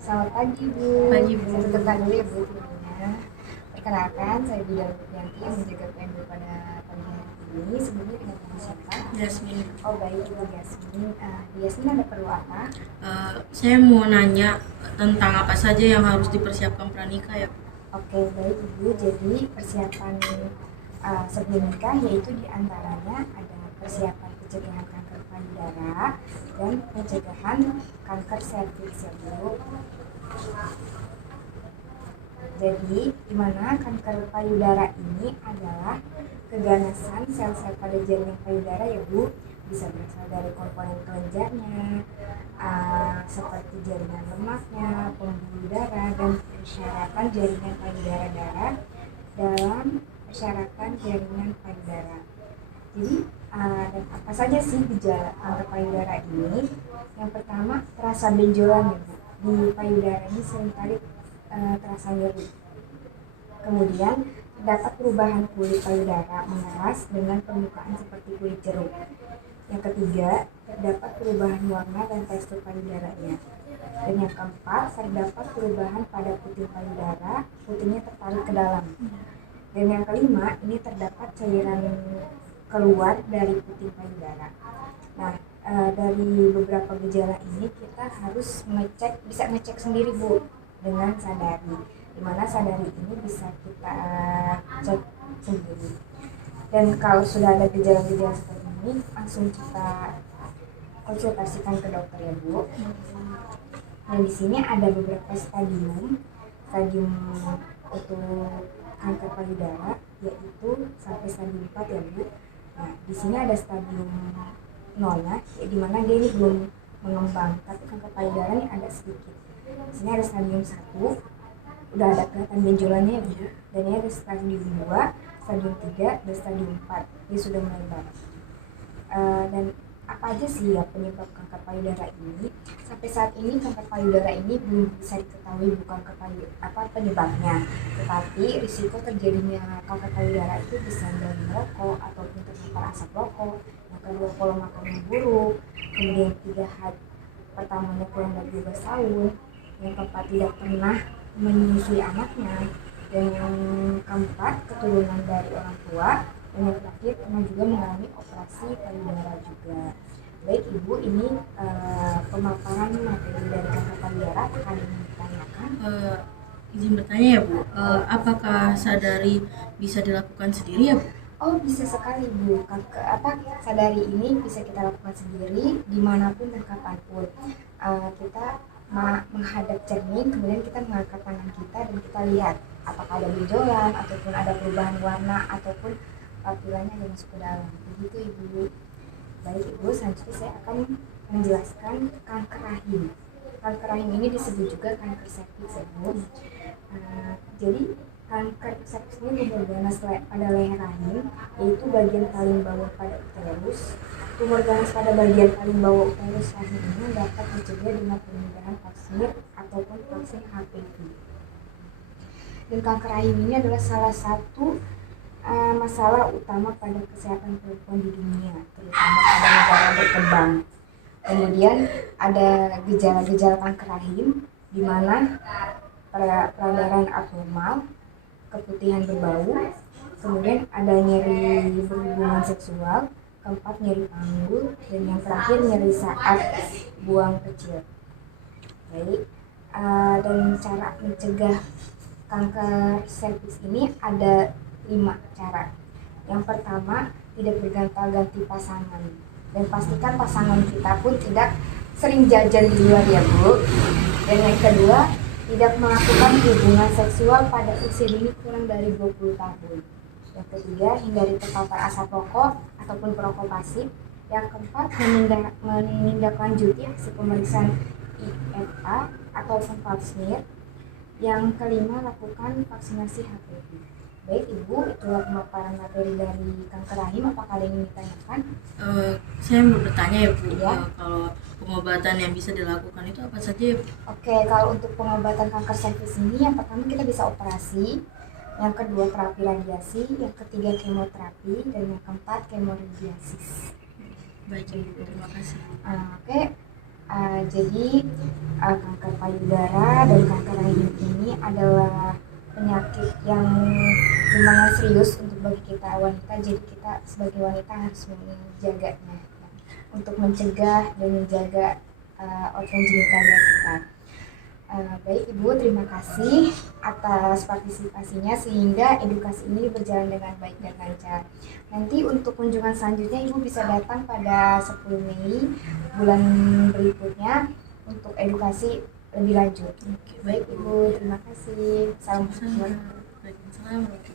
Selamat pagi Bu. Pagi Bu. Saya tutup dulu ya Bu videonya. Perkenalkan, saya Bida Rupianti yang menjaga PMB pada pagi hari ini. Sebelumnya dengan Ibu siapa? Yasmin. Oh baik, Ibu Yasmin. Bu Yasmin ada perlu apa? Saya mau nanya tentang apa saja yang harus dipersiapkan pranikah ya. Oke baik Ibu. Jadi persiapan sebelum nikah yaitu diantaranya ada persiapan pencegahan kanker payudara dan pencegahan kanker serviks ya Bu. Jadi, di mana kanker payudara ini adalah keganasan sel-sel pada jaringan payudara ya Bu, bisa berasal dari komponen kelenjarnya, seperti jaringan lemaknya, pembuluh darah, dan persyaratan jaringan payudara darah dalam persyaratan jaringan payudara. Jadi, dan apa saja sih gejala kanker payudara ini? Yang pertama, terasa benjolan ya Bu. Di payudara ini seringkali terasa nyeri. Kemudian terdapat perubahan kulit payudara mengeras dengan permukaan seperti kulit jeruk. Yang ketiga, terdapat perubahan warna dan tekstur payudaranya. Dan yang keempat, terdapat perubahan pada puting payudara, putingnya tertarik ke dalam. Dan yang kelima, ini terdapat cairan keluar dari puting payudara. Nah, dari beberapa gejala ini kita harus bisa ngecek sendiri Bu dengan sadari, dimana sadari ini bisa kita cek sendiri. Dan kalau sudah ada gejala-gejala seperti ini, langsung kita konsultasikan ke dokter ya Bu. Dan di sini ada beberapa stadium untuk kanker payudara, yaitu sampai stadium 4 ya Bu. Nah, di sini ada stadium 0-nya, di mana dia ini belum mengembang, tapi kanker payudara ini ada sedikit. Di sini ada stadium 1, udah ada kelihatan benjolannya ya Bu. Dan ini ada stadium 2, stadium 3, dan stadium 4. Dia sudah melebar. Dan apa aja sih ya penyebab kanker payudara ini? Sampai saat ini kanker payudara ini belum bisa diketahui bukan penyebabnya. Tetapi risiko terjadinya kanker payudara itu bisa dari merokok ataupun terpapar asap rokok. Yang kedua, pola makan yang buruk. Kemudian ketiga, pertamanya kurang dari 12 tahun. Yang keempat, tidak pernah menyusui anaknya. Dan yang keempat, keturunan dari orang tua. Dan yang terakhir, pernah juga mengalami operasi payudara juga. Baik Ibu, ini pemaparan materi dari kanker payudara. Apakah ada yang ditanyakan? Izin bertanya ya Bu, apakah sadari bisa dilakukan sendiri ya Bu? Oh bisa sekali Bu, sadari ini bisa kita lakukan sendiri dimanapun dan kapanpun. Kita menghadap cermin, kemudian kita mengangkat tangan kita dan kita lihat apakah ada benjolan ataupun ada perubahan warna ataupun papilanya yang masuk ke dalam. Begitu Ibu. Baik Ibu, selanjutnya saya akan menjelaskan kanker rahim. Kanker rahim ini disebut juga kanker serviks ya Bu. Jadi kanker serviks ini tumor ganas pada leher rahim, yaitu bagian paling bawah pada uterus. Tumor ganas pada bagian paling bawah uterus rahim ini dapat dicegah dengan penggunaan vaksin ataupun vaksin HPV. Dan kanker rahim ini adalah salah satu masalah utama pada kesehatan perempuan di dunia, terutama pada negara berkembang. Kemudian ada gejala-gejala kanker rahim, di mana peredaran abnormal, keputihan berbau, kemudian ada nyeri berhubungan seksual, keempat nyeri panggul, dan yang terakhir nyeri saat buang kecil. Baik, dan cara mencegah kanker serviks ini ada 5 cara. Yang pertama, tidak bergonta-ganti pasangan, dan pastikan pasangan kita pun tidak sering jajan di luar ya Bu. Dan yang kedua, tidak melakukan hubungan seksual pada usia dini kurang dari 20 tahun. Yang ketiga, hindari terpapar asap rokok ataupun perokok pasif. Yang keempat, menindaklanjuti hasil pemeriksaan IFA ataupun pap smear. Yang kelima, lakukan vaksinasi HPV. Baik Ibu, itulah pemaparan materi dari kanker rahim. Apakah ada yang ingin ditanyakan? Saya mau bertanya ya Bu, Ya. Kalau pengobatan yang bisa dilakukan itu apa saja ya Bu? Oke, kalau untuk pengobatan kanker serviks ini, yang pertama kita bisa operasi, yang kedua terapi radiasi, yang ketiga kemoterapi, dan yang keempat kemoradiasis. Baik Ibu, terima kasih. Oke, jadi kanker payudara payudara dan kanker rahim ini adalah penyakit yang lumayan serius untuk bagi kita wanita, jadi kita sebagai wanita harus menjaganya untuk mencegah dan menjaga organ genitalia kita. Baik Ibu, terima kasih atas partisipasinya sehingga edukasi ini berjalan dengan baik dan lancar. Nanti untuk kunjungan selanjutnya Ibu bisa datang pada 10 Mei bulan berikutnya untuk edukasi lebih lanjut. Oke, Baik Ibu, terima kasih. Assalamualaikum. Waalaikumsalam.